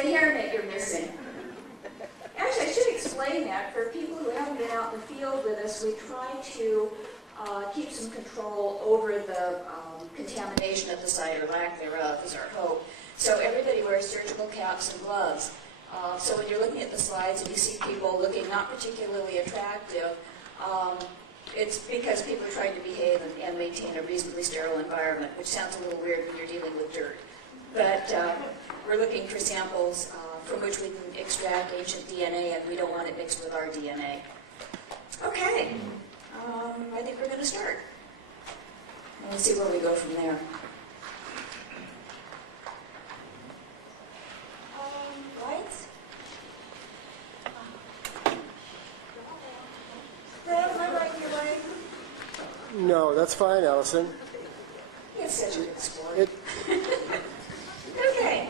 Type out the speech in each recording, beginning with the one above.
a hairnet you're missing. Actually, I should explain that. For people who haven't been out in the field with us, we try to keep some control over the contamination of the site, or lack thereof, is our hope. So everybody wears surgical caps and gloves. So when you're looking at the slides and you see people looking not particularly attractive, it's because people are trying to behave and maintain a reasonably sterile environment, which sounds a little weird when you're dealing with dirt. But we're looking for samples from which we can extract ancient DNA, and we don't want it mixed with our DNA. Okay, I think we're going to start. Let's see where we go from there. Lights? Brad, am I right your way? No, that's fine, Allison. It's such a good sport. Okay.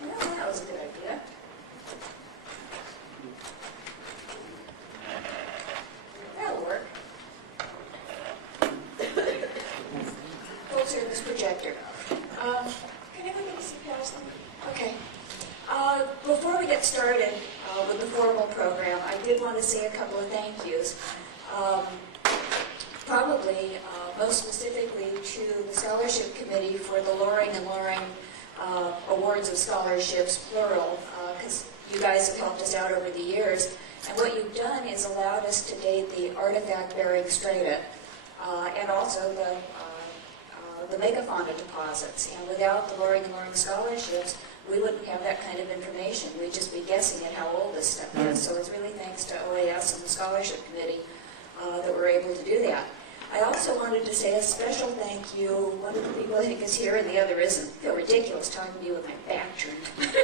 Well, that was a good idea. That'll work. Full service projector. Can everybody see past them? Okay. Before we get started with the formal program, I did want to say a couple of thank yous. Probably most specifically to the Scholarship Committee for the Loring and Loring Awards of Scholarships, plural, because you guys have helped us out over the years. And what you've done is allowed us to date the artifact-bearing strata and also the megafauna deposits. And without the Loring and Loring scholarships, we wouldn't have that kind of information. We'd just be guessing at how old this stuff is. So it's really thanks to OAS and the Scholarship Committee that we're able to do that. I also wanted to say a special thank you. One of the people I think is here and the other isn't. I feel ridiculous talking to you with my back turned.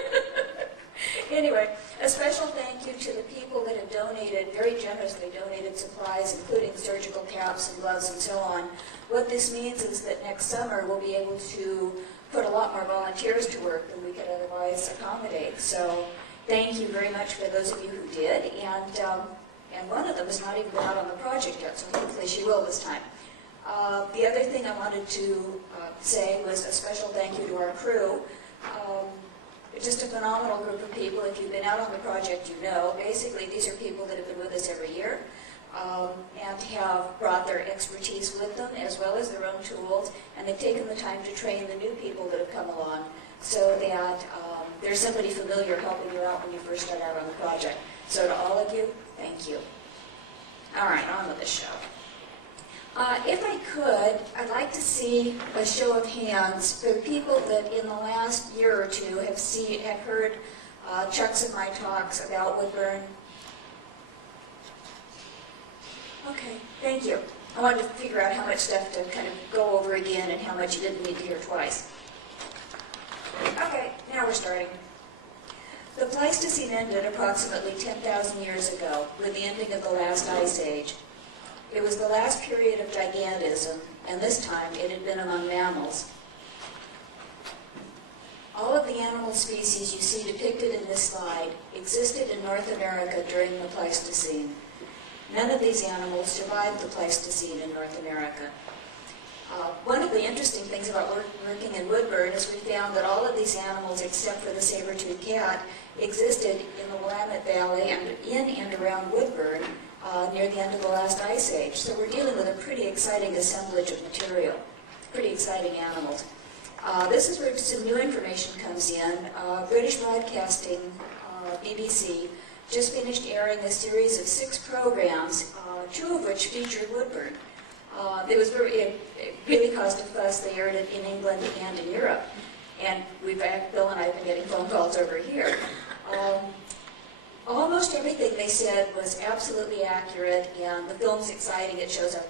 Anyway, a special thank you to the people that have donated, very generously donated supplies, including surgical caps and gloves and so on. What this means is that next summer we'll be able to put a lot more volunteers to work than we could otherwise accommodate. So thank you very much for those of you who did. And one of them has not even been out on the project yet, so hopefully she will this time. The other thing I wanted to say was a special thank you to our crew. Just a phenomenal group of people. If you've been out on the project, you know. Basically, these are people that have been with us every year and have brought their expertise with them, as well as their own tools, and they've taken the time to train the new people that have come along so that there's somebody familiar helping you out when you first start out on the project. So to all of you, thank you. All right, on with the show. If I could, I'd like to see a show of hands for people that in the last year or two have heard chunks of my talks about Woodburn. Okay, thank you. I wanted to figure out how much stuff to kind of go over again and how much you didn't need to hear twice. Okay, now we're starting. The Pleistocene ended approximately 10,000 years ago with the ending of the last ice age. It was the last period of gigantism, and this time it had been among mammals. All of the animal species you see depicted in this slide existed in North America during the Pleistocene. None of these animals survived the Pleistocene in North America. One of the interesting things about working in Woodburn is we found that all of these animals, except for the saber-toothed cat, existed in the Willamette Valley and in and around Woodburn near the end of the last ice age. So we're dealing with a pretty exciting assemblage of material, pretty exciting animals. This is where some new information comes in. British Broadcasting, BBC, just finished airing a series of 6 programs, 2 of which featured Woodburn. It really caused a fuss. They aired it in England and in Europe. And Bill and I have been getting phone calls over here. Almost everything they said was absolutely accurate, and the film's exciting. It shows a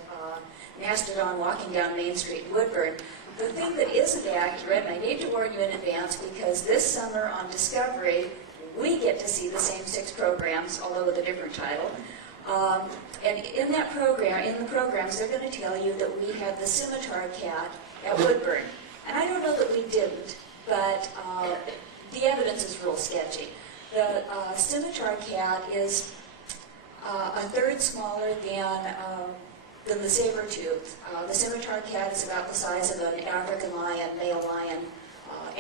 mastodon walking down Main Street in Woodburn. The thing that isn't accurate, and I need to warn you in advance, because this summer on Discovery, we get to see the same 6 programs, although with a different title. And in the programs, they're going to tell you that we had the scimitar cat at Woodburn. And I don't know that we didn't, but the evidence is real sketchy. The scimitar cat is a third smaller than the saber-tooth. The scimitar cat is about the size of an African lion, male lion,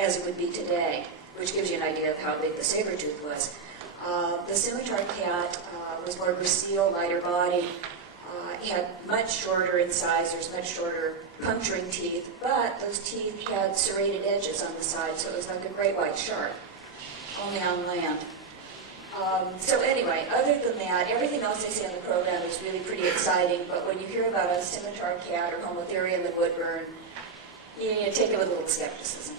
as it would be today, which gives you an idea of how big the saber-tooth was. The scimitar cat was more gracile, lighter body. He had much shorter incisors, much shorter puncturing teeth, but those teeth had serrated edges on the side, so it was like a great white shark, only on land. So anyway, other than that, everything else they say in the program is really pretty exciting, but when you hear about a scimitar cat or Homotherium in Woodburn, you need to take it with a little skepticism.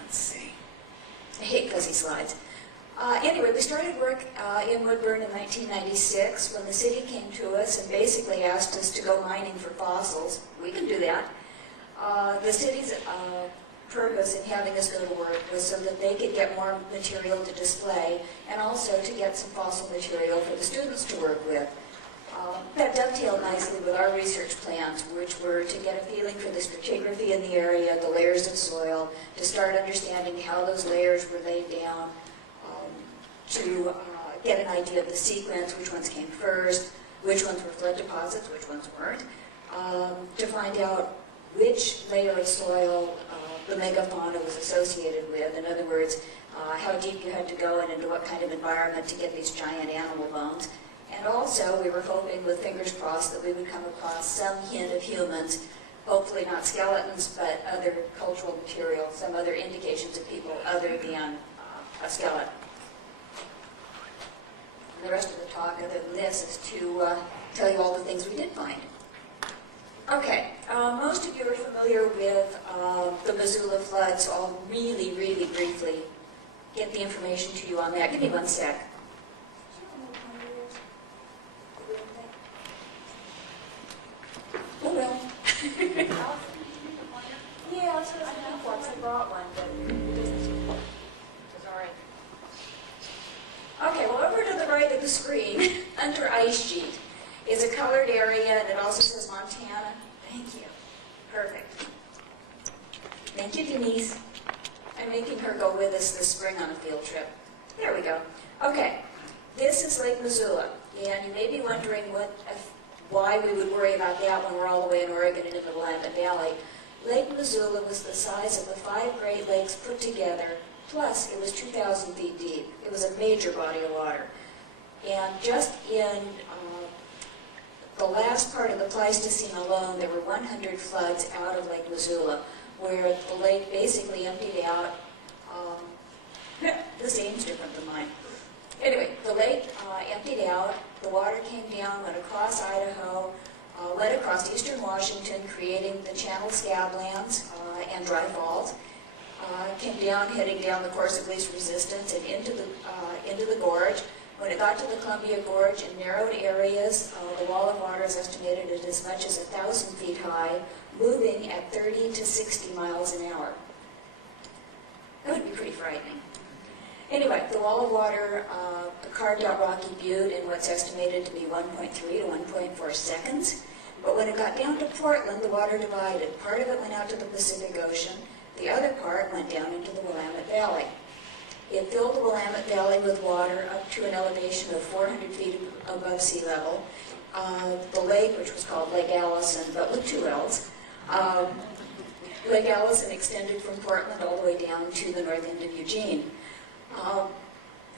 Let's see. I hate fuzzy slides. Anyway, we started work in Woodburn in 1996 when the city came to us and basically asked us to go mining for fossils. We can do that. The city's purpose in having us go to work was so that they could get more material to display and also to get some fossil material for the students to work with. That dovetailed nicely with our research plans, which were to get a feeling for the stratigraphy in the area, the layers of soil, to start understanding how those layers were laid down, to get an idea of the sequence, which ones came first, which ones were flood deposits, which ones weren't, to find out which layer of soil the megafauna was associated with. In other words, how deep you had to go and into what kind of environment to get these giant animal bones. And also, we were hoping, with fingers crossed, that we would come across some hint of humans, hopefully not skeletons, but other cultural material, some other indications of people other than a skeleton. The rest of the talk, other than this, is to tell you all the things we did find. Okay, most of you are familiar with the Missoula flood, so I'll really, really briefly get the information to you on that. Give me one sec. Oh, well. Yeah, I was going to have one. I brought one, but it doesn't. Sorry. Okay, well, over to the right of the screen, under ice sheet, is a colored area, and it also says Montana. Thank you. Perfect. Thank you, Denise. I'm making her go with us this spring on a field trip. There we go. Okay, this is Lake Missoula, and you may be wondering why we would worry about that when we're all the way in Oregon and in the Willamette Valley. Lake Missoula was the size of the 5 Great Lakes put together, plus it was 2,000 feet deep. It was a major body of water. And just in the last part of the Pleistocene alone, there were 100 floods out of Lake Missoula, where the lake basically emptied out. This name's different than mine. Anyway, the lake emptied out, the water came down, went across Idaho, went across eastern Washington, creating the Channel Scablands and Dry Falls, came down, heading down the course of least resistance and into the gorge. When it got to the Columbia Gorge in narrowed areas, the wall of water is estimated at as much as 1,000 feet high, moving at 30 to 60 miles an hour. That would be pretty frightening. Anyway, the wall of water carved out Rocky Butte in what's estimated to be 1.3 to 1.4 seconds. But when it got down to Portland, the water divided. Part of it went out to the Pacific Ocean. The other part went down into the Willamette Valley. It filled the Willamette Valley with water up to an elevation of 400 feet above sea level. The lake, which was called Lake Allison, but with 2 L's, Lake Allison extended from Portland all the way down to the north end of Eugene.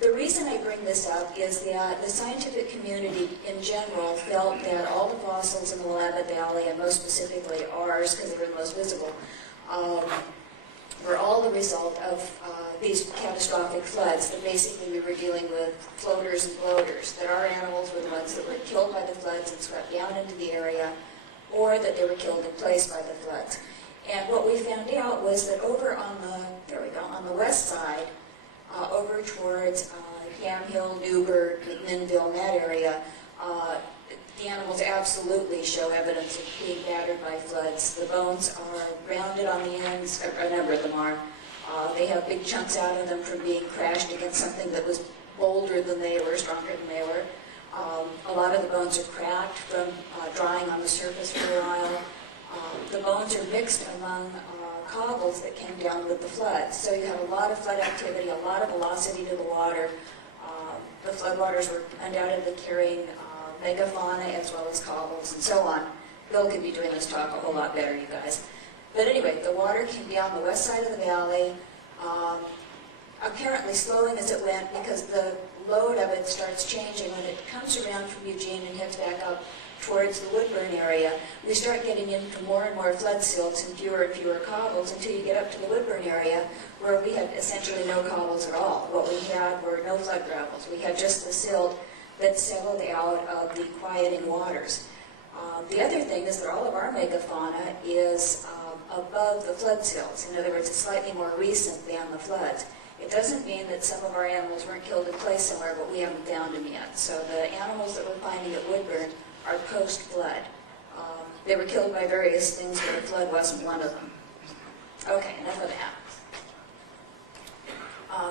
The reason I bring this up is that the scientific community in general felt that all the fossils in the Willamette Valley, and most specifically ours, because they were the most visible, were all the result of these catastrophic floods, that basically we were dealing with floaters and bloaters, that our animals were the ones that were killed by the floods and swept down into the area, or that they were killed in place by the floods. And what we found out was that over on the west side, over towards Yamhill, Newburgh, McMinnville, and that area, the animals absolutely show evidence of being battered by floods. The bones are rounded on the ends, a number of them are. They have big chunks out of them from being crashed against something that was bolder than they were, stronger than they were. A lot of the bones are cracked from drying on the surface for a while. The bones are mixed among cobbles that came down with the floods. So you have a lot of flood activity, a lot of velocity to the water. The floodwaters were undoubtedly carrying megafauna as well as cobbles and so on. Bill could be doing this talk a whole lot better, you guys. But anyway, the water can be on the west side of the valley, apparently slowing as it went because the load of it starts changing when it comes around from Eugene and heads back up towards the Woodburn area. We start getting into more and more flood silts and fewer cobbles until you get up to the Woodburn area where we had essentially no cobbles at all. What we had were no flood gravels. We had just the silt that settled out of the quieting waters. The other thing is that all of our megafauna is above the flood silts. In other words, it's slightly more recent than the floods. It doesn't mean that some of our animals weren't killed in place somewhere, but we haven't found them yet. So the animals that we're finding at Woodburn are post-flood. They were killed by various things, but the flood wasn't one of them. Okay, enough of that.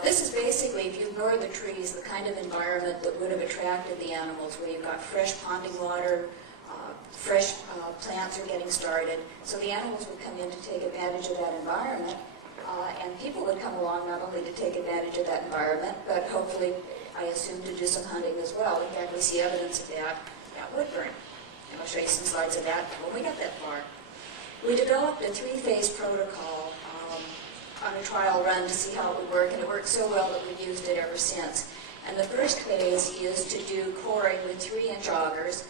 This is basically, if you ignore the trees, the kind of environment that would have attracted the animals, where you've got fresh ponding water, fresh plants are getting started. So the animals would come in to take advantage of that environment, and people would come along not only to take advantage of that environment, but hopefully, I assume, to do some hunting as well. In fact, we see evidence of that at Woodburn. And I'll show you some slides of that when we get that far. We developed a 3-phase protocol on a trial run to see how it would work, and it worked so well that we've used it ever since. And the first phase is to do coring with 3-inch augers,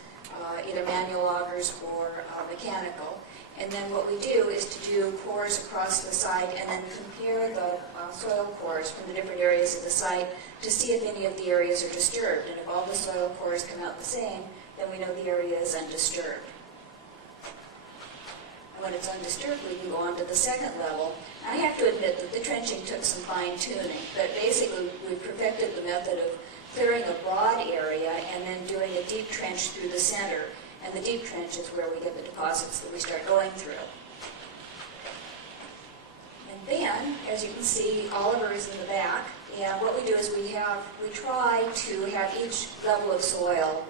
either manual augers or mechanical. And then what we do is to do cores across the site and then compare the soil cores from the different areas of the site to see if any of the areas are disturbed. And if all the soil cores come out the same, then we know the area is undisturbed. And when it's undisturbed, we can go on to the second level. I have to admit that the trenching took some fine-tuning, but basically we perfected the method of clearing a broad area and then doing a deep trench through the center. And the deep trench is where we get the deposits that we start going through. And then, as you can see, Oliver is in the back. And what we do is we try to have each level of soil,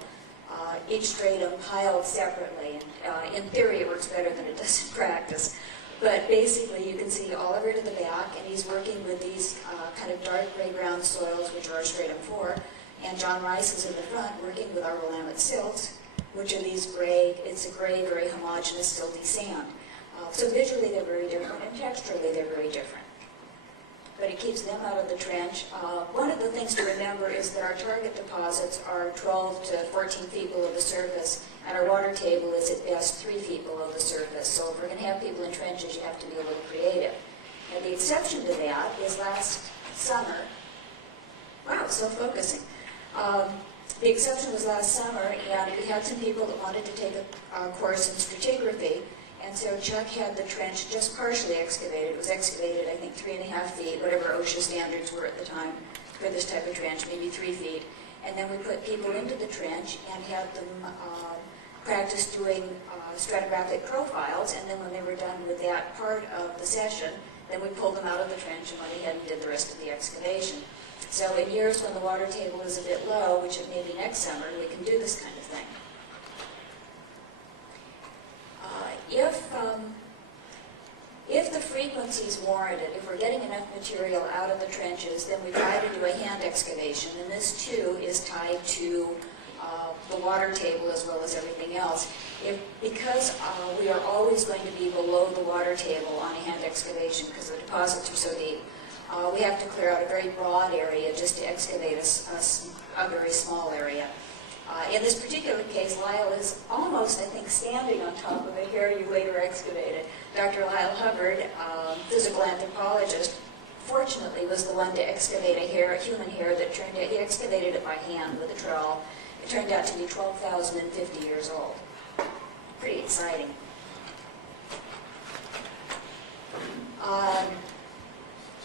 each stratum piled separately. And in theory, it works better than it does in practice. But basically, you can see Oliver to the back, and he's working with these kind of dark gray-brown soils, which are our stratum 4. And John Rice is in the front, working with our willamette silts, which are these gray, it's a gray, very homogeneous, silty sand. So visually they're very different, and texturally they're very different. But it keeps them out of the trench. One of the things to remember is that our target deposits are 12 to 14 feet below the surface, and our water table is at best 3 feet below the surface. So if we're going to have people in trenches, you have to be a little creative. And the exception to that is last summer. Wow, self-focusing. The exception was last summer, and we had some people that wanted to take a course in stratigraphy, and so Chuck had the trench just partially excavated. It was excavated, I think, 3.5 feet, whatever OSHA standards were at the time for this type of trench, maybe 3 feet. And then we put people into the trench and had them practice doing stratigraphic profiles, and then when they were done with that part of the session, then we pulled them out of the trench and went ahead and did the rest of the excavation. So in years when the water table is a bit low, which it may be next summer, we can do this kind of thing. If the frequency is warranted, if we're getting enough material out of the trenches, then we try to do a hand excavation, and this too is tied to the water table as well as everything else. Because we are always going to be below the water table on a hand excavation because the deposits are so deep, we have to clear out a very broad area just to excavate a very small area. In this particular case, Lyle is almost, I think, standing on top of a hair you later excavated. Dr. Lyle Hubbard, physical anthropologist, fortunately was the one to excavate a human hair that turned out, he excavated it by hand with a trowel. It turned out to be 12,050 years old. Pretty exciting.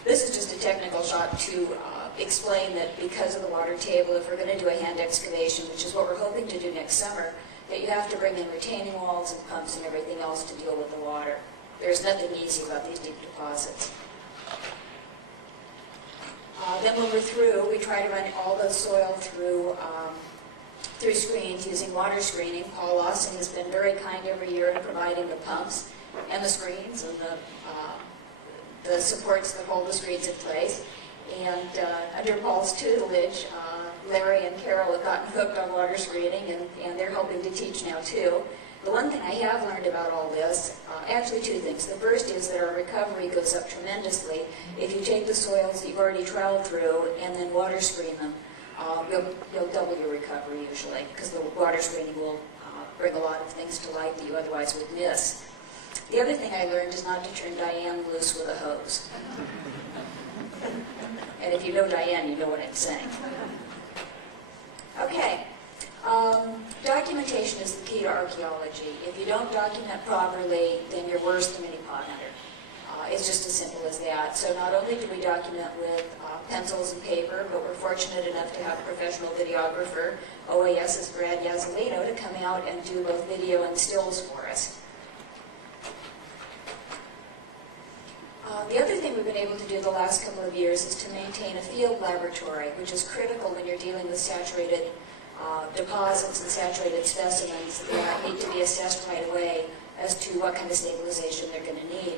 This is just a technical shot to explain that because of the water table, if we're going to do a hand excavation, which is what we're hoping to do next summer, that you have to bring in retaining walls and pumps and everything else to deal with the water. There's nothing easy about these deep deposits. Then when we're through, we try to run all the soil through screens using water screening. Paul Lawson has been very kind every year in providing the pumps and the screens and the supports that hold the screens in place. And under Paul's tutelage, Larry and Carol have gotten hooked on water screening, and they're helping to teach now too. The one thing I have learned about all this, actually two things. The first is that our recovery goes up tremendously if you take the soils that you've already troweled through and then water screen them. You'll double your recovery usually, because the water screening will bring a lot of things to light that you otherwise would miss. The other thing I learned is not to turn Diane loose with a hose. And if you know Diane, you know what I'm saying. Okay. Documentation is the key to archaeology. If you don't document properly, then you're worse than any pot hunter. It's just as simple as that. So not only do we document with pencils and paper, but we're fortunate enough to have a professional videographer, OAS's Brad Yazzelino, to come out and do both video and stills for us. The other thing we've been able to do the last couple of years is to maintain a field laboratory, which is critical when you're dealing with saturated deposits and saturated specimens that need to be assessed right away as to what kind of stabilization they're going to need.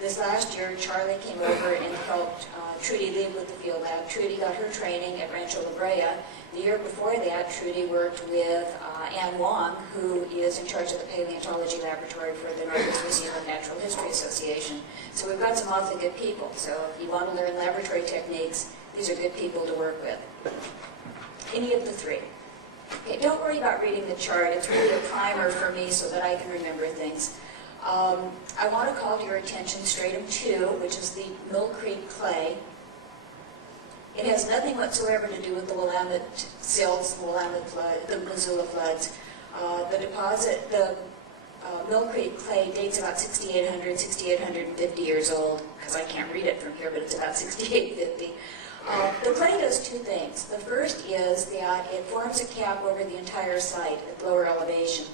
This last year, Charlie came over and helped Trudy lead with the field lab. Trudy got her training at Rancho La Brea. The year before that, Trudy worked with Ann Wong, who is in charge of the paleontology laboratory for the Northwest Museum of Natural History Association. So we've got some awfully good people. So if you want to learn laboratory techniques, these are good people to work with. Any of the three. Okay, don't worry about reading the chart. It's really a primer for me so that I can remember things. I want to call to your attention stratum 2, which is the Mill Creek clay. It has nothing whatsoever to do with the Willamette silts, the Willamette flood, the Missoula floods. The Mill Creek clay dates about 6,800, 6,850 years old, because I can't read it from here, but it's about 6,850. The clay does two things. The first is that it forms a cap over the entire site at lower elevation.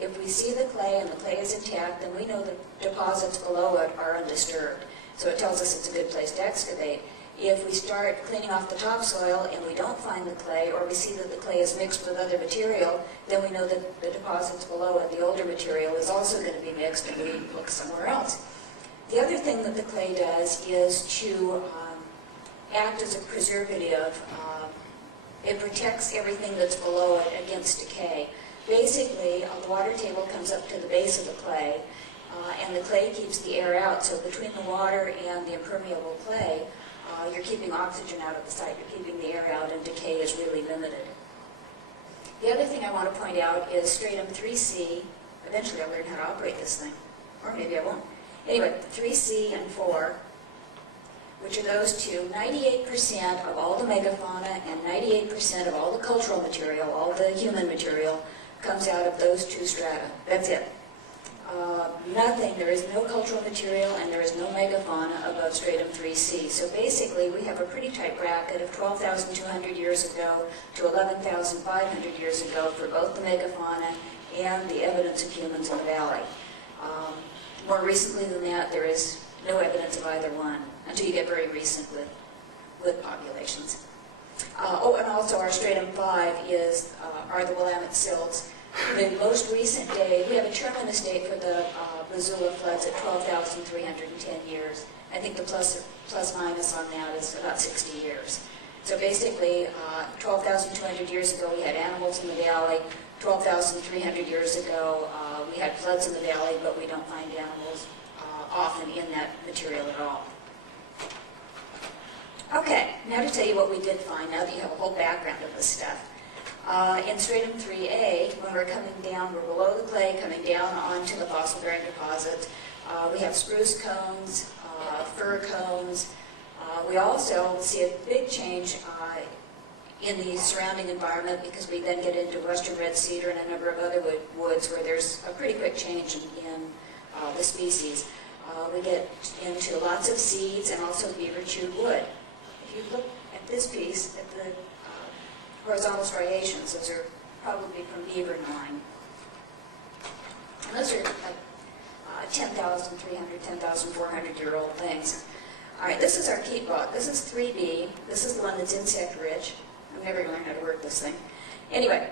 If we see the clay and the clay is intact, then we know the deposits below it are undisturbed. So it tells us it's a good place to excavate. If we start cleaning off the topsoil and we don't find the clay, or we see that the clay is mixed with other material, then we know that the deposits below it, the older material, is also going to be mixed, and we look somewhere else. The other thing that the clay does is to act as a preservative. It protects everything that's below it against decay. Basically, the water table comes up to the base of the clay, and the clay keeps the air out. So between the water and the impermeable clay, you're keeping oxygen out of the site, you're keeping the air out, and decay is really limited. The other thing I want to point out is stratum 3C. Eventually I'll learn how to operate this thing, or maybe I won't. Anyway, 3C and 4, which are those two, 98% of all the megafauna and 98% of all the cultural material, all the human material, comes out of those two strata. That's it. There is no cultural material and there is no megafauna above stratum 3C. So basically we have a pretty tight bracket of 12,200 years ago to 11,500 years ago for both the megafauna and the evidence of humans in the valley. More recently than that, there is no evidence of either one until you get very recent with populations. And also our stratum 5 are the Willamette silts. The most recent date, we have a terminus date for the Missoula floods at 12,310 years. I think the plus minus on that is about 60 years. So basically, 12,200 years ago we had animals in the valley. 12,300 years ago we had floods in the valley, but we don't find animals often in that material at all. Okay, now to tell you what we did find, now that you have a whole background of this stuff. In stratum 3A, when we're coming down, we're below the clay, coming down onto the fossil-bearing deposits. We have spruce cones, fir cones. We also see a big change in the surrounding environment because we then get into western red cedar and a number of other woods where there's a pretty quick change in the species. We get into lots of seeds and also beaver-chewed wood. If you look at this piece, at the horizontal striations, those are probably from beaver gnawing. And those are like 10,300, 10,400-year-old things. All right, this is our peat bog. This is 3B. This is the one that's insect-rich. I'm never going to learn how to work this thing. Anyway,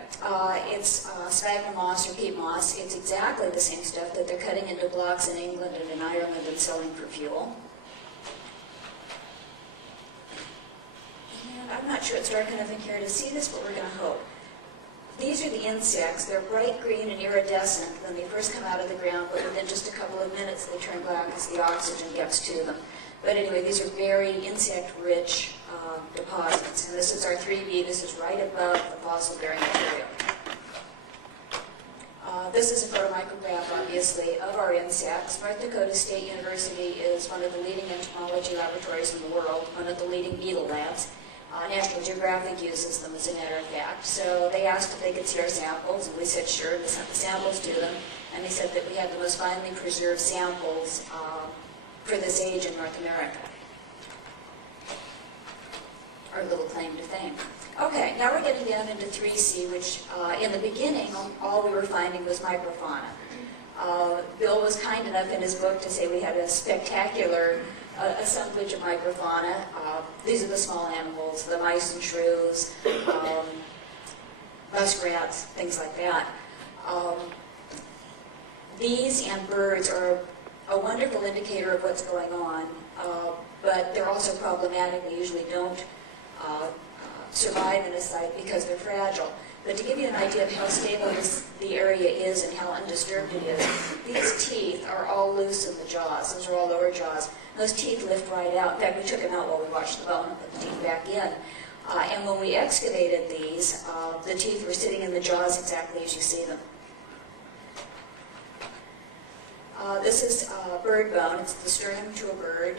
it's sphagnum moss or peat moss. It's exactly the same stuff that they're cutting into blocks in England and in Ireland and selling for fuel. And I'm not sure it's dark enough in here to see this, but we're going to hope. These are the insects. They're bright green and iridescent when they first come out of the ground, but within just a couple of minutes they turn black as the oxygen gets to them. But anyway, these are very insect-rich deposits. And this is our 3B. This is right above the fossil-bearing material. This is a photomicrograph, obviously, of our insects. North Dakota State University is one of the leading entomology laboratories in the world, one of the leading beetle labs. National Geographic uses them, as a matter of fact. So they asked if they could see our samples, and we said sure. We sent the samples to them, and they said that we had the most finely preserved samples for this age in North America. Our little claim to fame. Okay, now we're getting down into 3C, which in the beginning, all we were finding was microfauna. Bill was kind enough in his book to say we had a spectacular assemblage of microfauna. These are the small animals, the mice and shrews, muskrats, things like that. These and birds are a wonderful indicator of what's going on, but they're also problematic. We usually don't survive in a site because they're fragile. But to give you an idea of how stable the area is and how undisturbed it is, these teeth are all loose in the jaws. Those are all lower jaws. Those teeth lift right out. In fact, we took them out while we washed the bone and put the teeth back in. And when we excavated these, the teeth were sitting in the jaws exactly as you see them. This is bird bone. It's the sternum to a bird,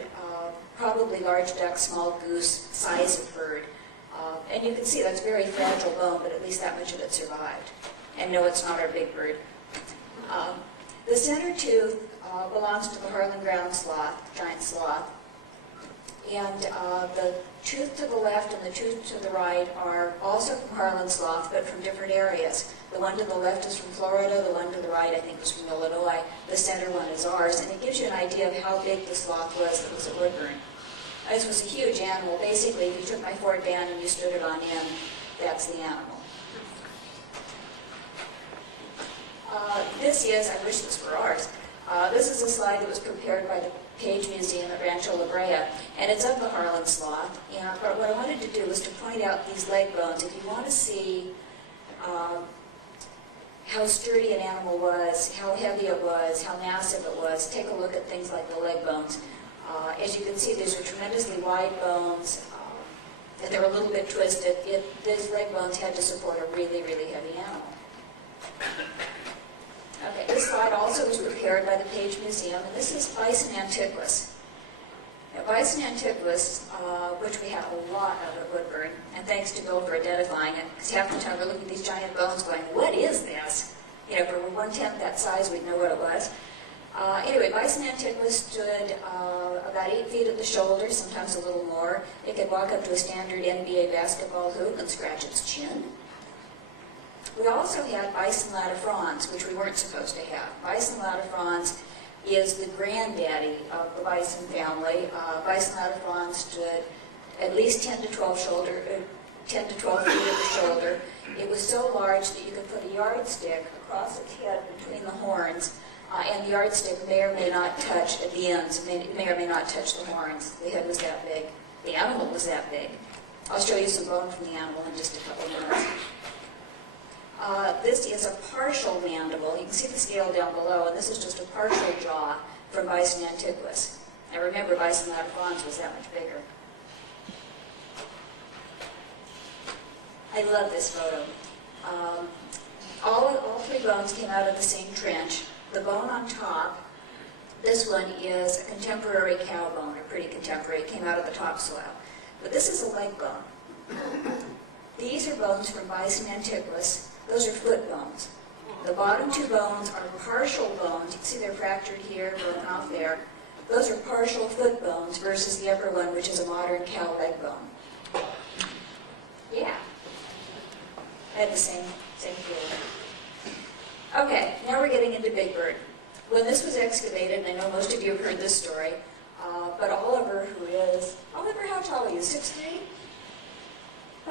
probably large duck, small goose, size of bird. And you can see that's very fragile bone, but at least that much of it survived. And no, it's not our big bird. The center tooth belongs to the Harlan ground sloth, giant sloth. And the tooth to the left and the tooth to the right are also from Harlan sloth, but from different areas. The one to the left is from Florida, the one to the right I think is from Illinois, the center one is ours, and it gives you an idea of how big the sloth was that was at Woodburn. This was a huge animal. Basically, if you took my Ford van and you stood it on end, that's the animal. This is, I wish this were ours, this is a slide that was prepared by the Page Museum at Rancho La Brea, and it's of the Harlan sloth. But what I wanted to do was to point out these leg bones. If you want to see how sturdy an animal was, how heavy it was, how massive it was, take a look at things like the leg bones. As you can see, these are tremendously wide bones, and they're a little bit twisted. These leg bones had to support a really, really heavy animal. Okay, this slide also was prepared by the Page Museum, and this is Bison antiquus. Now, Bison antiquus, which we have a lot of at Woodburn, and thanks to Bill for identifying it, because half the time we're looking at these giant bones going, what is this? You know, if it were 1/10 that size, we'd know what it was. Anyway, Bison antiquus stood about 8 feet at the shoulder, sometimes a little more. It could walk up to a standard NBA basketball hoop and scratch its chin. We also had Bison latifrons, which we weren't supposed to have. Bison latifrons is the granddaddy of the bison family. Bison latifrons stood at least 10 to 12 feet at the shoulder. It was so large that you could put a yardstick across its head between the horns, and the yardstick may or may not touch at the ends, may or may not touch the horns. The head was that big. The animal was that big. I'll show you some bone from the animal in just a couple of minutes. This is a partial mandible. You can see the scale down below, and this is just a partial jaw from Bison antiquus. Now remember, Bison latifrons was that much bigger. I love this photo. All three bones came out of the same trench. The bone on top, this one is a contemporary cow bone, or pretty contemporary. It came out of the topsoil. But this is a leg bone. These are bones from Bison antiquus. Those are foot bones. The bottom two bones are partial bones. You can see they're fractured here, broken off there. Those are partial foot bones versus the upper one, which is a modern cow leg bone. Yeah. I had the same feeling. Okay, now we're getting into Big Bird. When this was excavated, and I know most of you have heard this story, but Oliver, how tall are you, 6'3"?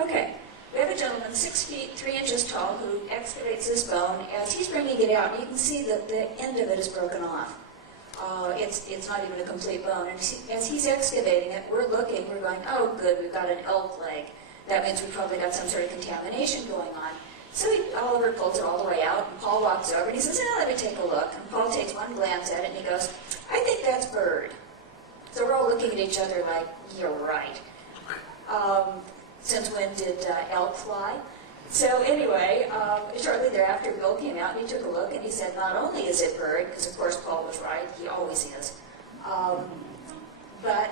Okay, we have a gentleman 6 feet 3 inches tall who excavates this bone. As he's bringing it out, you can see that the end of it is broken off. It's not even a complete bone. And as he's excavating it, we're looking, we're going, oh good, we've got an elk leg. That means we've probably got some sort of contamination going on. So Oliver pulls it all the way out, and Paul walks over, and he says, let me take a look. And Paul takes one glance at it, and he goes, I think that's bird. So we're all looking at each other like, you're right. Since when did elk fly? So anyway, shortly thereafter, Bill came out, and he took a look, and he said, not only is it bird, because of course Paul was right, he always is, but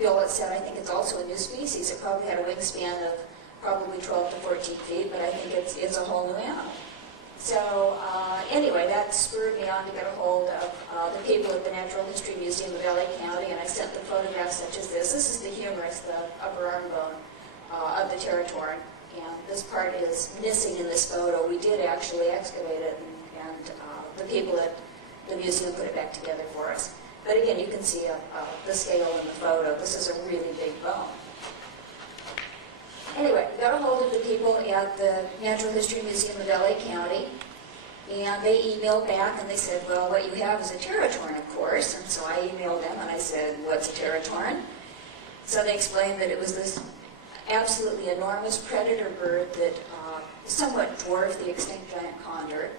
Bill had said, I think it's also a new species. It probably had a wingspan of probably 12 to 14 feet, but I think it's a whole new animal. So anyway, that spurred me on to get a hold of the people at the Natural History Museum of LA County, and I sent them photographs such as this. This is the humerus, the upper arm bone of the teratorn, and this part is missing in this photo. We did actually excavate it, and the people at the museum put it back together for us. But again, you can see the scale in the photo. This is a really big bone. Anyway, we got a hold of the people at the Natural History Museum of LA County, and they emailed back and they said, well, what you have is a teratorn, of course. And so I emailed them and I said, what's a teratorn? So they explained that it was this absolutely enormous predator bird that somewhat dwarfed the extinct giant condor,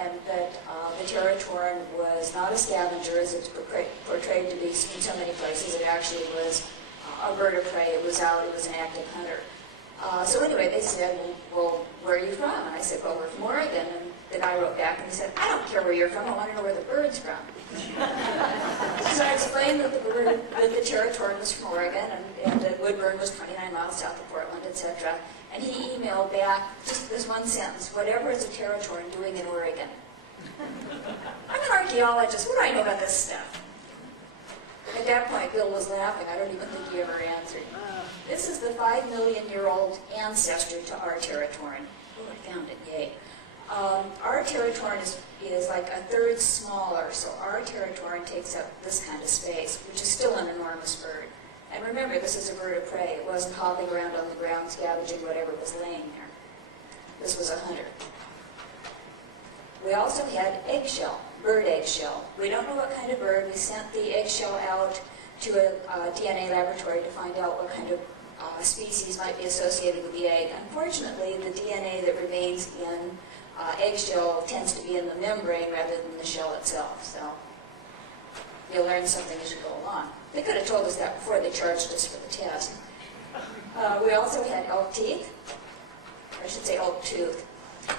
and that the teratorn was not a scavenger as it's portrayed to be in so many places. It actually was a bird of prey. It was out. It was an active hunter. So anyway, they said, well, where are you from? And I said, well, we're from Oregon. And the guy wrote back and he said, I don't care where you're from. I want to know where the bird's from. So I explained that the teratorn was from Oregon, and that Woodburn was 29 miles south of Portland, etc. And he emailed back just this one sentence, whatever is a teratorn doing in Oregon? I'm an archaeologist. What do I know about this stuff? At that point, Bill was laughing. I don't even think he ever answered. This is the 5 million-year-old ancestor to our teratorn. Oh, I found it, yay. Our teratorn is like a third smaller, so our teratorn takes up this kind of space, which is still an enormous bird. And remember, this is a bird of prey. It wasn't hopping around on the ground scavenging whatever was laying there. This was a hunter. We also had eggshell, bird eggshell. We don't know what kind of bird. We sent the eggshell out to a DNA laboratory to find out what kind of species might be associated with the egg. Unfortunately, the DNA that remains in eggshell tends to be in the membrane rather than the shell itself. So you'll learn something as you go along. They could have told us that before they charged us for the test. We also had elk teeth, or I should say elk tooth.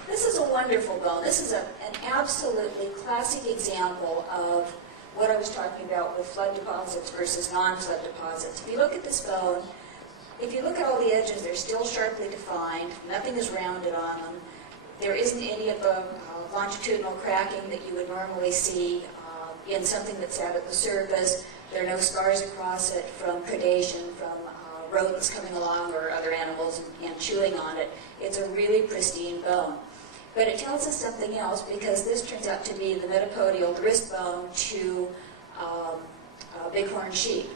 This is a wonderful bone. This is an absolutely classic example of what I was talking about with flood deposits versus non-flood deposits. If you look at this bone, if you look at all the edges, they're still sharply defined. Nothing is rounded on them. There isn't any of the longitudinal cracking that you would normally see in something that's sat at the surface. There are no scars across it from predation, from rodents coming along or other animals and chewing on it. It's a really pristine bone. But it tells us something else, because this turns out to be the metapodial, the wrist bone, to bighorn sheep.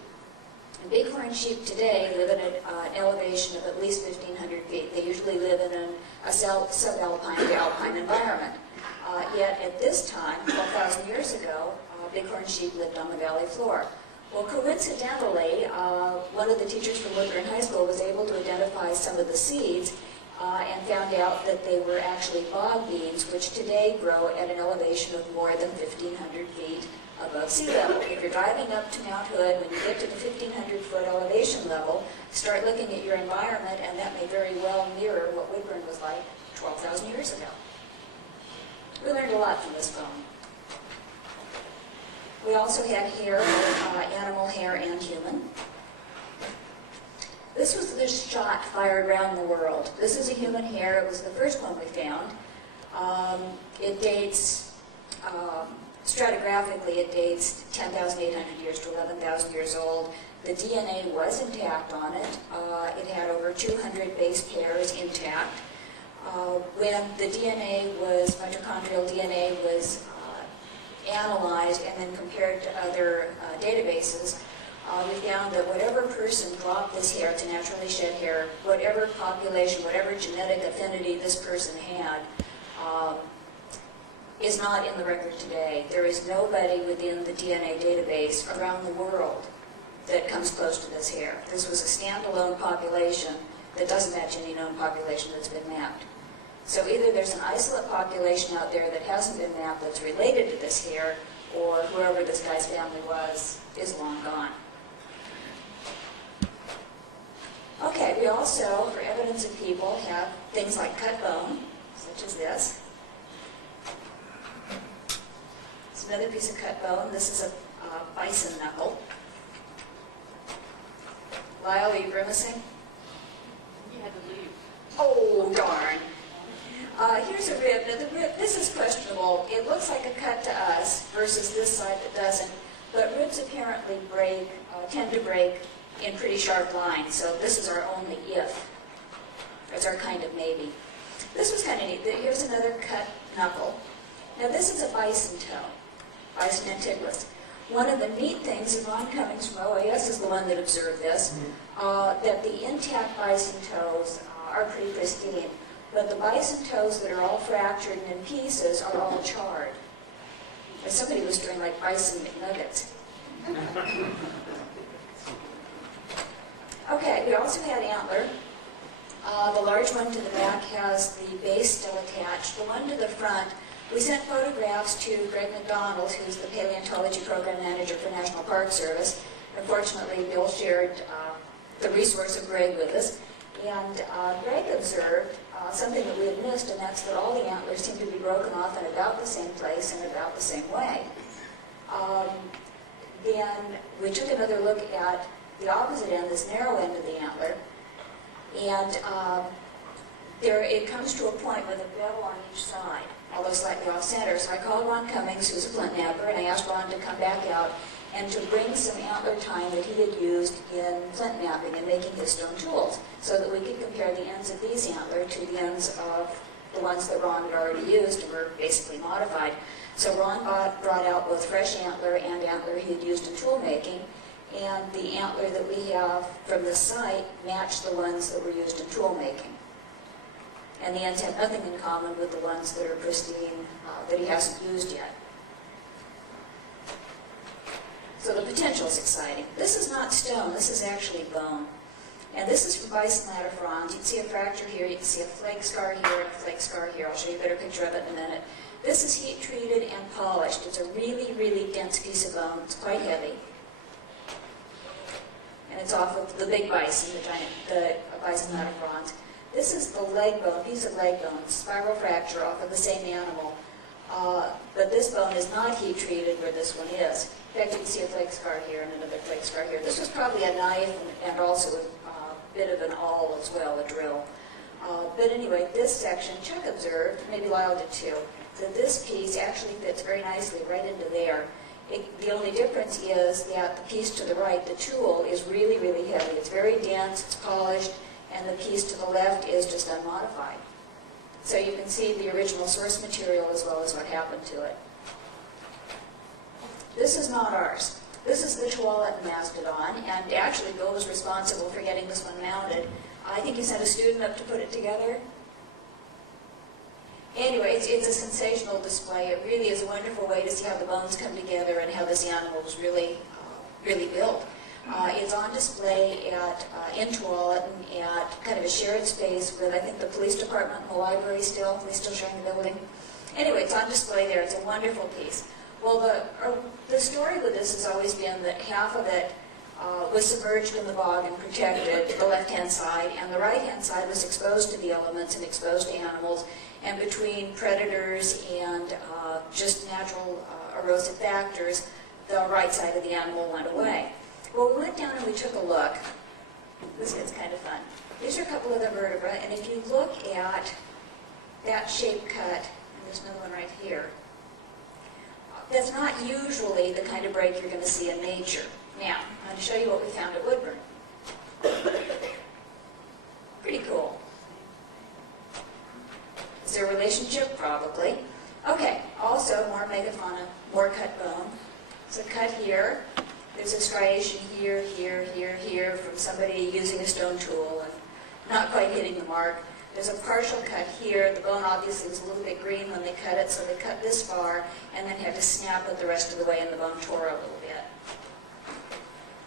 And bighorn sheep today live in an elevation of at least 1,500 feet. They usually live in a subalpine to alpine environment. Yet at this time, 12,000 years ago, bighorn sheep lived on the valley floor. Well, coincidentally, one of the teachers from Woodburn High School was able to identify some of the seeds and found out that they were actually bog beans, which today grow at an elevation of more than 1,500 feet above sea level. If you're driving up to Mount Hood, when you get to the 1,500-foot elevation level, start looking at your environment, and that may very well mirror what Woodburn was like 12,000 years ago. We learned a lot from this bone. We also had hair, animal hair and human. This was the shot fired around the world. This is a human hair. It was the first one we found. It dates, stratigraphically, it dates 10,800 years to 11,000 years old. The DNA was intact on it. It had over 200 base pairs intact. When the DNA was, mitochondrial DNA was analyzed and then compared to other databases, we found that whatever person dropped this hair to naturally shed hair, whatever population, whatever genetic affinity this person had, is not in the record today. There is nobody within the DNA database around the world that comes close to this hair. This was a standalone population that doesn't match any known population that's been mapped. So either there's an isolate population out there that hasn't been mapped that's related to this hair, or whoever this guy's family was is long gone. Okay, we also, for evidence of people, have things like cut bone, such as this. It's another piece of cut bone. This is a bison knuckle. Lyle, are you grimacing? You had to leave. Oh, darn. Here's a rib. Now, the rib, this is questionable. It looks like a cut to us versus this side that doesn't. But ribs apparently tend to break in pretty sharp lines. So this is our only if. It's our kind of maybe. This was kind of neat. Here's another cut knuckle. Now, this is a bison toe, bison antiquus. One of the neat things, and Ron Cummings from OAS is the one that observed this, that the intact bison toes are pretty pristine. But the bison toes that are all fractured and in pieces are all charred. And somebody was doing like bison McNuggets. Okay, we also had antler. The large one to the back has the base still attached. The one to the front, we sent photographs to Greg McDonald, who's the paleontology program manager for National Park Service. Unfortunately, Bill shared the resource of Greg with us. And Greg observed something that we had missed, and that's that all the antlers seem to be broken off in about the same place and about the same way. Then we took another look at the opposite end, this narrow end of the antler, and it comes to a point with a bevel on each side, although slightly off-center. So I called Ron Cummings, who's a flint knapper, and I asked Ron to come back out and to bring some antler tine that he had used in flint knapping and making his stone tools, so that we could compare the ends of these antler to the ends of the ones that Ron had already used and were basically modified. So Ron brought out both fresh antler and antler he had used in tool making, and the antler that we have from the site matched the ones that were used in tool making. And the ends have nothing in common with the ones that are pristine, that he hasn't used yet. So the potential is exciting. This is not stone, this is actually bone. And this is from bison latifrons. You can see a fracture here, you can see a flake scar here and a flake scar here. I'll show you a better picture of it in a minute. This is heat treated and polished. It's a really, really dense piece of bone. It's quite heavy. And it's off of the big bison, the bison latifrons. This is the leg bone, piece of leg bone, spiral fracture off of the same animal. But this bone is not heat treated where this one is. In fact, you can see a flake scar here and another flake scar here. This was probably a knife and also a bit of an awl as well, a drill. But anyway, this section, Chuck observed, maybe Lyle did too, that this piece actually fits very nicely right into there. The only difference is that the piece to the right, the tool, is really, really heavy. It's very dense, it's polished, and the piece to the left is just unmodified. So you can see the original source material as well as what happened to it. This is not ours. This is the Tualatin mastodon, and actually Bill was responsible for getting this one mounted. I think he sent a student up to put it together. Anyway, it's a sensational display. It really is a wonderful way to see how the bones come together and how this animal was really built. It's on display in Tualatin at kind of a shared space with, I think, the police department and the library still. Are they still sharing the building? Anyway, it's on display there. It's a wonderful piece. Well, the story with this has always been that half of it was submerged in the bog and protected, the left-hand side, and the right-hand side was exposed to the elements and exposed to animals. And between predators and just natural erosive factors, the right side of the animal went away. Well, we went down and we took a look. This gets kind of fun. These are a couple of the vertebrae, and if you look at that shape cut, and there's another one right here, that's not usually the kind of break you're going to see in nature. Now, I'm going to show you what we found at Woodburn. Pretty cool. Is there a relationship? Probably. Okay, also more megafauna, more cut bone. There's a cut here. There's a striation here, here, here, here from somebody using a stone tool and not quite hitting the mark. There's a partial cut here. The bone obviously was a little bit green when they cut it, so they cut this far and then had to snap it the rest of the way, and the bone tore a little bit.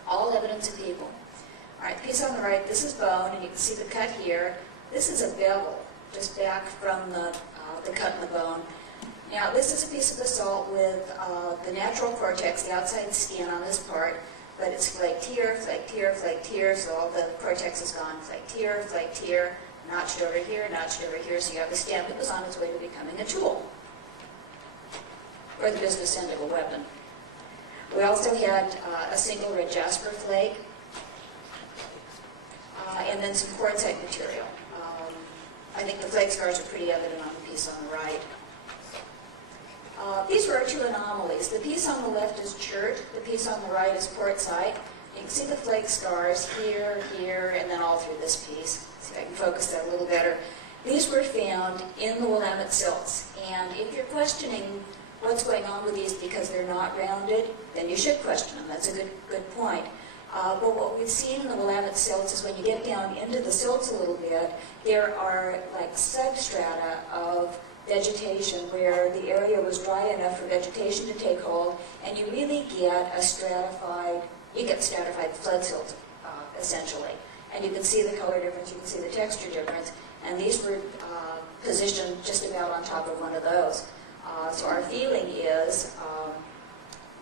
All evidence of people. All right, the piece on the right, this is bone, and you can see the cut here. This is a bevel. just back from the cut in the bone. Now, this is a piece of basalt with the natural cortex, the outside skin on this part, but it's flaked here, flaked here, flaked here, so all the cortex is gone. Flaked here, notched over here, so you have a stem that was on its way to becoming a tool, or the business end of a weapon. We also had a single red jasper flake, and then some quartzite material. I think the flake scars are pretty evident on the piece on the right. These were our two anomalies. The piece on the left is chert, the piece on the right is quartzite. You can see the flake scars here, here, and then all through this piece. See if I can focus that a little better. These were found in the Willamette silts, and if you're questioning what's going on with these because they're not rounded, then you should question them. That's a good point. But what we've seen in the Willamette silts is when you get down into the silts a little bit, there are like substrata of vegetation where the area was dry enough for vegetation to take hold, and you really get a stratified flood silt, essentially. And you can see the color difference, you can see the texture difference, and these were positioned just about on top of one of those. So our feeling is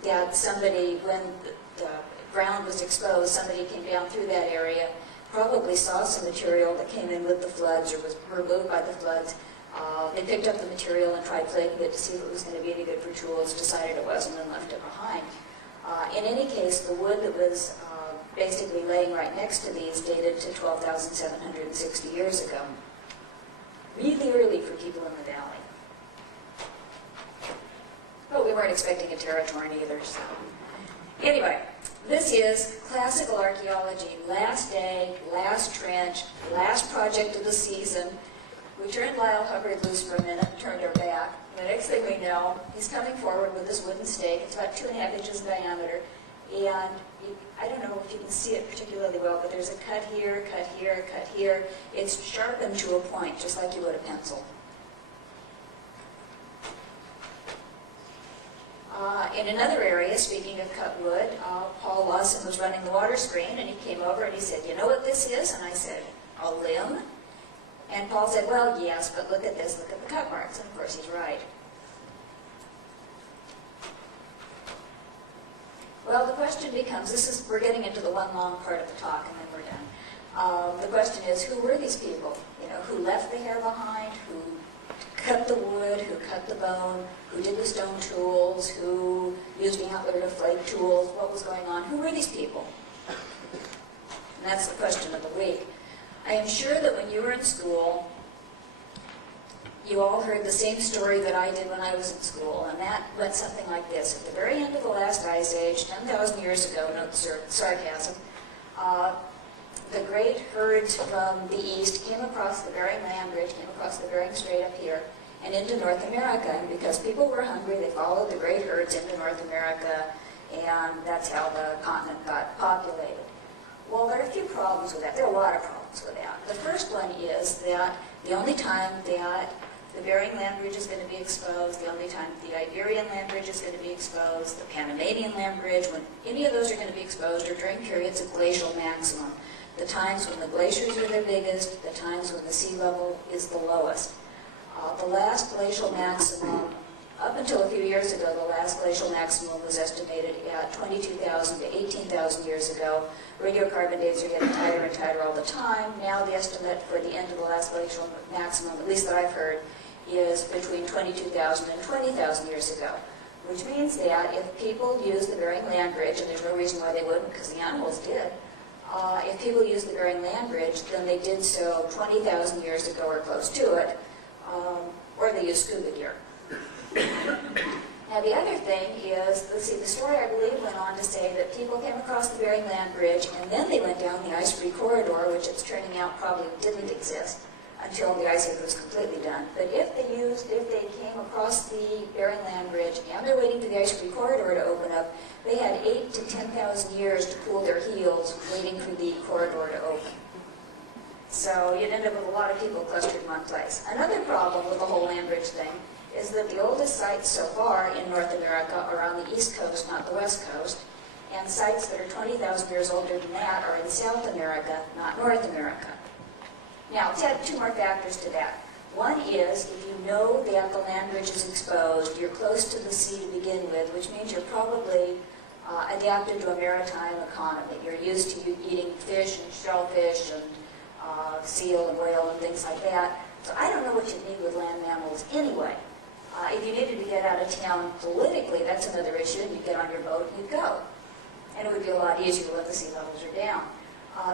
that somebody, when the ground was exposed, somebody came down through that area, probably saw some material that came in with the floods or was removed by the floods. They picked up the material and tried flaking it to see if it was going to be any good for tools, decided it wasn't, and left it behind. In any case, the wood that was basically laying right next to these dated to 12,760 years ago. Really early for people in the valley. But we weren't expecting a teratorn either, so. Anyway, this is classical archaeology. Last day, last trench, last project of the season. We turned Lyle Hubbard loose for a minute and turned our back. And the next thing we know, he's coming forward with this wooden stake. It's about 2.5 inches in diameter. And I don't know if you can see it particularly well, but there's a cut here, cut here, cut here. It's sharpened to a point, just like you would a pencil. In another area, speaking of cut wood, Paul Lawson was running the water screen, and he came over and he said, "You know what this is?" And I said, "A limb?" And Paul said, "Well, yes, but look at this, look at the cut marks." And of course, he's right. Well, the question becomes, we're getting into the one long part of the talk, and then we're done. The question is, who were these people? You know, who left the hair behind, who cut the wood, who cut the bone, who did the stone tools, who used the antler to flake tools, what was going on? Who were these people? And that's the question of the week. I am sure that when you were in school, you all heard the same story that I did when I was in school, and that went something like this. At the very end of the last ice age, 10,000 years ago, note the sarcasm, the great herds from the east came across the Bering Land Bridge, came across the Bering Strait up here, and into North America. And because people were hungry, they followed the great herds into North America, and that's how the continent got populated. Well, there are a few problems with that. There are a lot of problems with that. The first one is that the only time that the Bering Land Bridge is going to be exposed, the only time the Iberian Land Bridge is going to be exposed, the Panamanian Land Bridge, when any of those are going to be exposed are during periods of glacial maximum. The times when the glaciers are their biggest, the times when the sea level is the lowest. The last glacial maximum, up until a few years ago, the last glacial maximum was estimated at 22,000 to 18,000 years ago. Radiocarbon dates are getting tighter and tighter all the time. Now the estimate for the end of the last glacial maximum, at least that I've heard, is between 22,000 and 20,000 years ago. Which means that if people use the Bering Land Bridge, and there's no reason why they wouldn't because the animals did, if people used the Bering Land Bridge, then they did so 20,000 years ago or close to it, or they used scuba gear. Now the other thing is, let's see, the story I believe went on to say that people came across the Bering Land Bridge and then they went down the ice-free corridor, which it's turning out probably didn't exist until the ice age was completely done. But if they came across the Bering Land Bridge and they're waiting for the ice-free corridor to open up, they had 8,000 to 10,000 years to cool their heels waiting for the corridor to open. So you'd end up with a lot of people clustered in one place. Another problem with the whole land bridge thing is that the oldest sites so far in North America are on the East Coast, not the West Coast, and sites that are 20,000 years older than that are in South America, not North America. Now, let's add two more factors to that. One is, if you know that the land ridge is exposed, you're close to the sea to begin with, which means you're probably adapted to a maritime economy. You're used to eating fish and shellfish and seal and whale and things like that. So I don't know what you need with land mammals anyway. If you needed to get out of town politically, that's another issue, and you'd get on your boat and you'd go. And it would be a lot easier when the sea levels are down.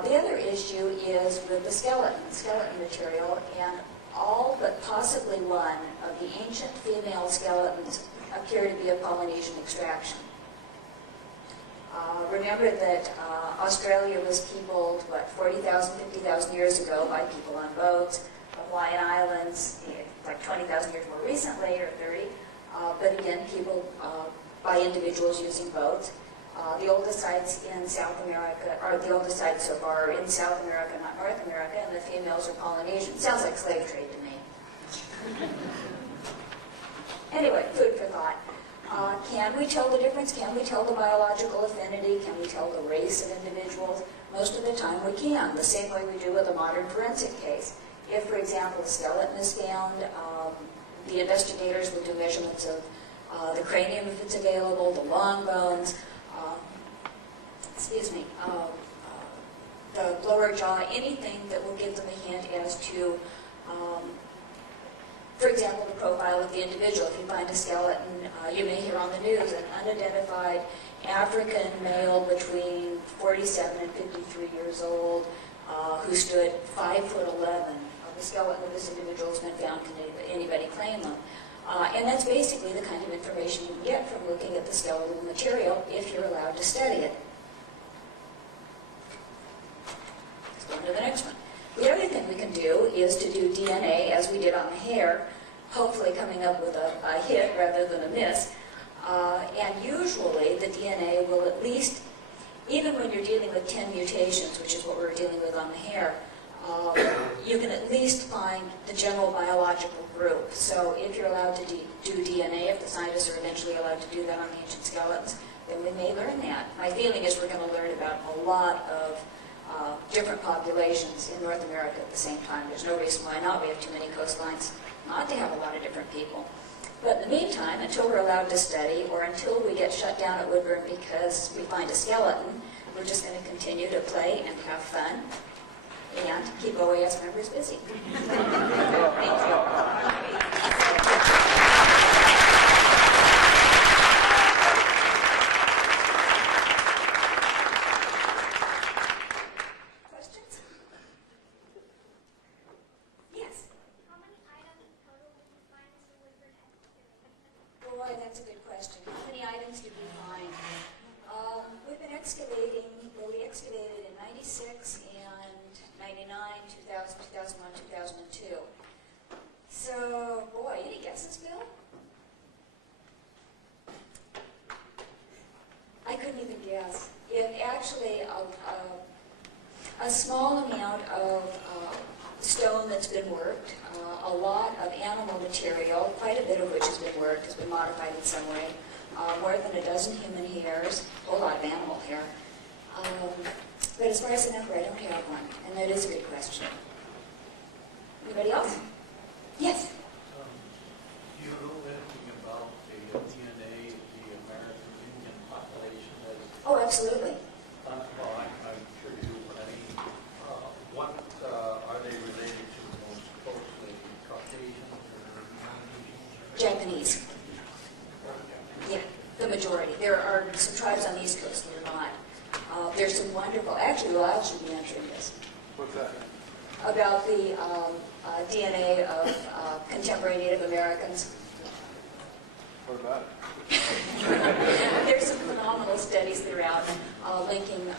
The other issue is with the skeleton material, and all but possibly one of the ancient female skeletons appear to be of Polynesian extraction. Remember that Australia was peopled, 40,000, 50,000 years ago by people on boats. The Hawaiian Islands, like 20,000 years more recently, or 30. But again, people by individuals using boats. The oldest sites in South America, or the oldest sites so far are in South America, not North America, and the females are Polynesian. Sounds like slave trade to me. Anyway, food for thought. Can we tell the difference? Can we tell the biological affinity? Can we tell the race of individuals? Most of the time we can, the same way we do with a modern forensic case. If, for example, a skeleton is found, the investigators will do measurements of the cranium if it's available, the long bones, the lower jaw, anything that will give them a hint as to, for example, the profile of the individual. If you find a skeleton, you may hear on the news an unidentified African male between 47 and 53 years old who stood 5'11". The skeleton of this individual has been found. Can anybody claim them? And that's basically the kind of information you can get from looking at the skeletal material if you're allowed to study it. Let's go on to the next one. The other thing we can do is to do DNA as we did on the hair, hopefully coming up with a hit rather than a miss. And usually the DNA will at least, even when you're dealing with 10 mutations, which is what we're dealing with on the hair, you can at least find the general biological group. So if you're allowed to do DNA, if the scientists are eventually allowed to do that on the ancient skeletons, then we may learn that. My feeling is we're going to learn about a lot of different populations in North America at the same time. There's no reason why not. We have too many coastlines not to have a lot of different people. But in the meantime, until we're allowed to study, or until we get shut down at Woodburn because we find a skeleton, we're just going to continue to play and have fun and keep OAS members busy. Thank you. Questions? Yes? How many items total did you find in the Woodburn excavation? Boy, that's a good question. How many items did we find? We've been excavating, we excavated in 96 and 99, 2000, 2001, 2002. So, boy, any guesses, Bill? I couldn't even guess. It actually, a small amount of stone that's been worked, a lot of animal material, quite a bit of which has been worked, has been modified in some way, more than a dozen human hairs, a whole lot of animal hair. But as far as the number, I don't have one, and that is a good question. Anybody else? Yes? Do you know anything about the DNA of the American Indian population? Oh, absolutely. Well, I'm sure you do, but I mean, what are they related to most closely? Caucasians or Polynesians? Japanese. Yeah, the majority. There are some tribes on the East Coast that are not. There's some wonderful, actually, well, I should be answering this. What's that? About the DNA of contemporary Native Americans. What about it? There's some phenomenal studies that are out linking,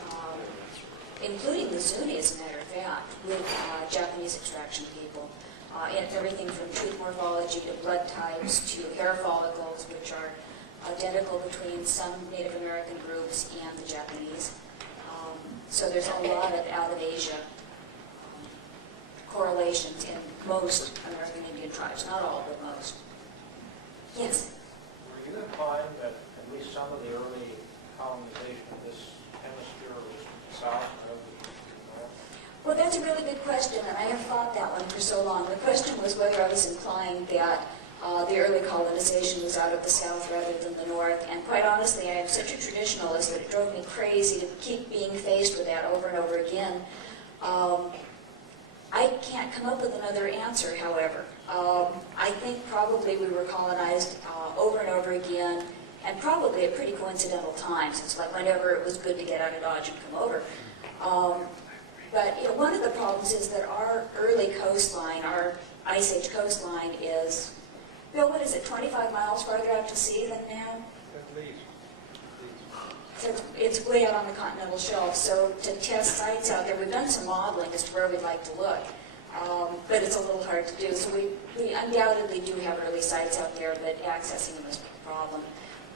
including the Zuni, as a matter of fact, with Japanese extraction people. And everything from tooth morphology to blood types to hair follicles, which are identical between some Native American groups and the Japanese. So there's a lot of out of Asia correlations in most American Indian tribes, not all, but most. Yes? Were you going to find that at least some of the early colonization of this hemisphere was south of the north? Well, that's a really good question, and I have thought that one for so long. The question was whether I was implying that the early colonization was out of the south rather than the north. And quite honestly, I am such a traditionalist that it drove me crazy to keep being faced with that over and over again. I can't come up with another answer, however. I think probably we were colonized over and over again, and probably at pretty coincidental times. It's like whenever it was good to get out of Dodge and come over. But you know, one of the problems is that our early coastline, our Ice Age coastline is, Bill, what is it, 25 miles farther out to sea than now? At least. So it's way out on the continental shelf. So to test sites out there, we've done some modeling as to where we'd like to look. But it's a little hard to do. So we undoubtedly do have early sites out there, but accessing them is a problem.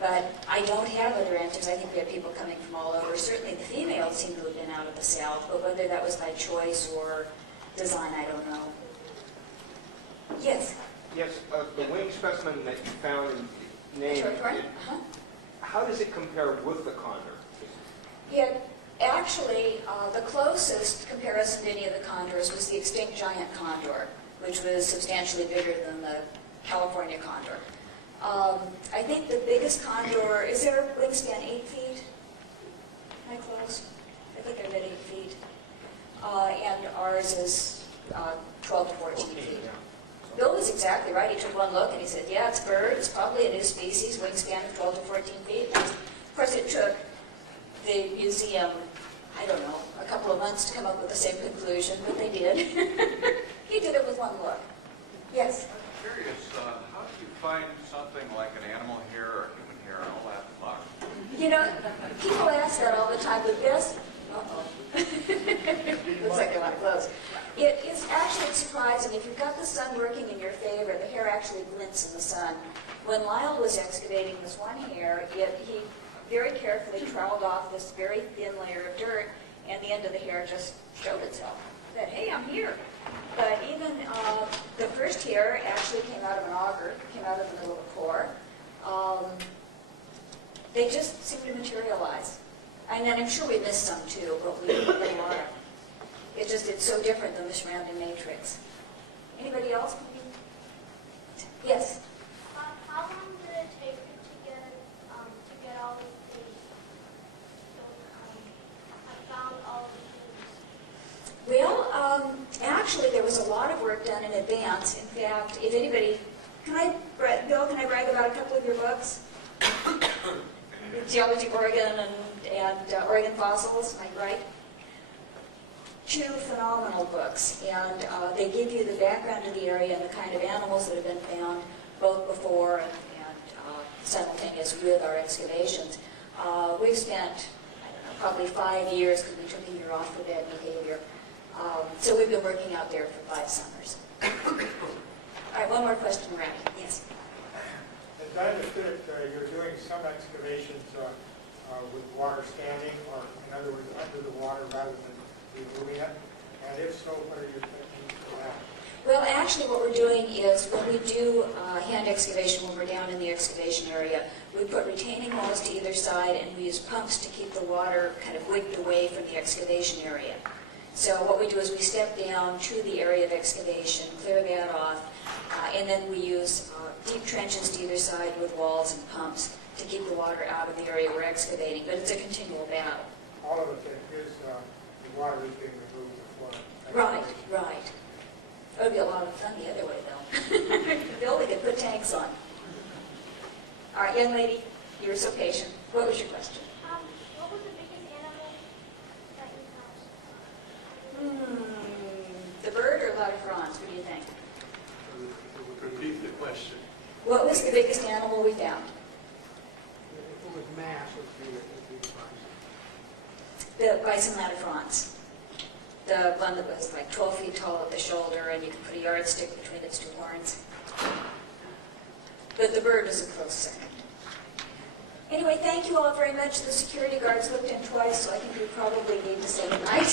But I don't have other answers. I think we have people coming from all over. Certainly the females seem to have been out of the south, but whether that was by choice or design, I don't know. Yes? Yes, the wing specimen that you found and named, how does it compare with the condor? It actually, the closest comparison to any of the condors was the extinct giant condor, which was substantially bigger than the California condor. I think the biggest condor, is their wingspan 8 feet? Am I close? I think they're at 8 feet. And ours is 12 to 14 feet. Bill was exactly right. He took one look and he said, yeah, it's a bird. It's probably a new species, wingspan of 12 to 14 feet. And of course, it took the museum, I don't know, a couple of months to come up with the same conclusion, but they did. He did it with one look. Yes? I'm curious, how do you find something like an animal hair or human hair and all that fun? You know, people ask that all the time. The best, looks like they want to close. It is actually surprising. If you've got the sun working in your favor, the hair actually glints in the sun. When Lyle was excavating this one hair, he very carefully troweled off this very thin layer of dirt, and the end of the hair just showed itself. That, hey, I'm here. But even the first hair actually came out of an auger, came out of the middle of the core. They just seem to materialize. And then I'm sure we missed some too, but we did a lot of. It's so different than the surrounding matrix. Anybody else? Yes? How long did it take you to get all of the, I found all of the things? Well, actually, there was a lot of work done in advance. In fact, if anybody, Bill, can I brag about a couple of your books? Geology, Oregon, and Oregon Fossils, am I right? 2 phenomenal books, and they give you the background of the area and the kind of animals that have been found both before and simultaneous with our excavations. We've spent, I don't know, probably 5 years, because we took a year off for bad behavior. So we've been working out there for 5 summers. All right, one more question, Randy. Yes? As I understood it, you're doing some excavations with water standing, or in other words, under the water rather than removing it. And if so, what are your techniques for that? Well, actually what we're doing is when we do hand excavation, when we're down in the excavation area, we put retaining walls to either side and we use pumps to keep the water kind of wicked away from the excavation area. So what we do is we step down to the area of excavation, clear that off, and then we use deep trenches to either side with walls and pumps to keep the water out of the area we're excavating. But it's a continual battle. All of it is the water is being removed before. Right, right. It would be a lot of fun the other way, though. Bill, we could put tanks on. All right, young lady, you were so patient. What was your question? What was the biggest animal that you found? The bird or Latifrons? What do you think? Repeat the question. What was the biggest animal we found? If it was mass, it would be the The bison latifrons. The one that was like 12 feet tall at the shoulder, and you could put a yardstick between its 2 horns. But the bird is a close second. Anyway, thank you all very much. The security guards looked in twice, so I think we probably need to say goodnight.